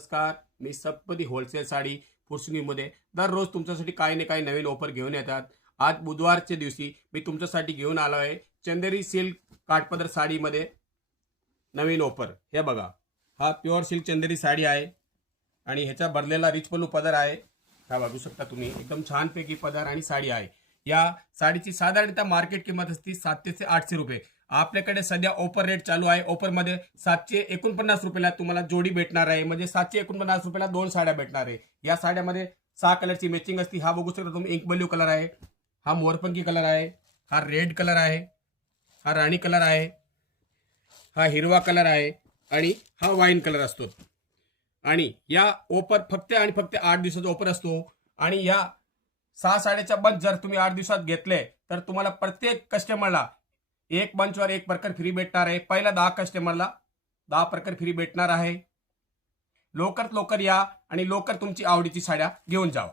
नमस्कार, मी सप्तपदी होलसेल साडी फुरसुंगीमध्ये दररोज तुमच्यासाठी काही ना काही नवीन ऑफर घेऊन येतात. आज बुधवारच्या दिवशी मी तुमच्यासाठी घेऊन आलो आहे चंदेरी सिल्क काठपदर साडीमध्ये नवीन ऑफर. हे बघा, हा प्युअर सिल्क चंदेरी साडी आहे आणि ह्याचा भरलेला रिच पल्लू पदर आहे. हा बघू शकता तुम्ही, एकदम छानपैकी पदर आणि साडी आहे. या साडीची साधारणतः मार्केट किंमत असते 700 ते 800 रुपये. आपल्याकडे सध्या ऑफर रेट चालू आहे. ऑफरमध्ये 749 रुपयाला तुम्हाला जोडी भेटणार आहे, म्हणजे 749 रुपयाला 2 साड्या भेटणार आहे. या साड्यामध्ये 6 कलरची मॅचिंग असते. हा बघू शकता तुम्ही, इंक ब्ल्यू कलर आहे, हा मोरपंखी कलर आहे, हा रेड कलर आहे, हा राणी कलर आहे, हा हिरवा कलर आहे आणि हा वाईन कलर असतो. आणि या ऑफर फक्त आणि फक्त 8 दिवसाचा ऑफर असतो. आणि या 6 साड्याच्या बंच जर तुम्ही 8 दिवसात घेतले तर तुम्हाला प्रत्येक कस्टमरला एक बंचवर एक प्रकार फ्री भेटणार आहे. पहिला 10 कस्टमरला 10 प्रकार फ्री भेटणार आहे. लवकरात लवकर या आणि लवकर तुमची आवडीची साड्या घेऊन जावा.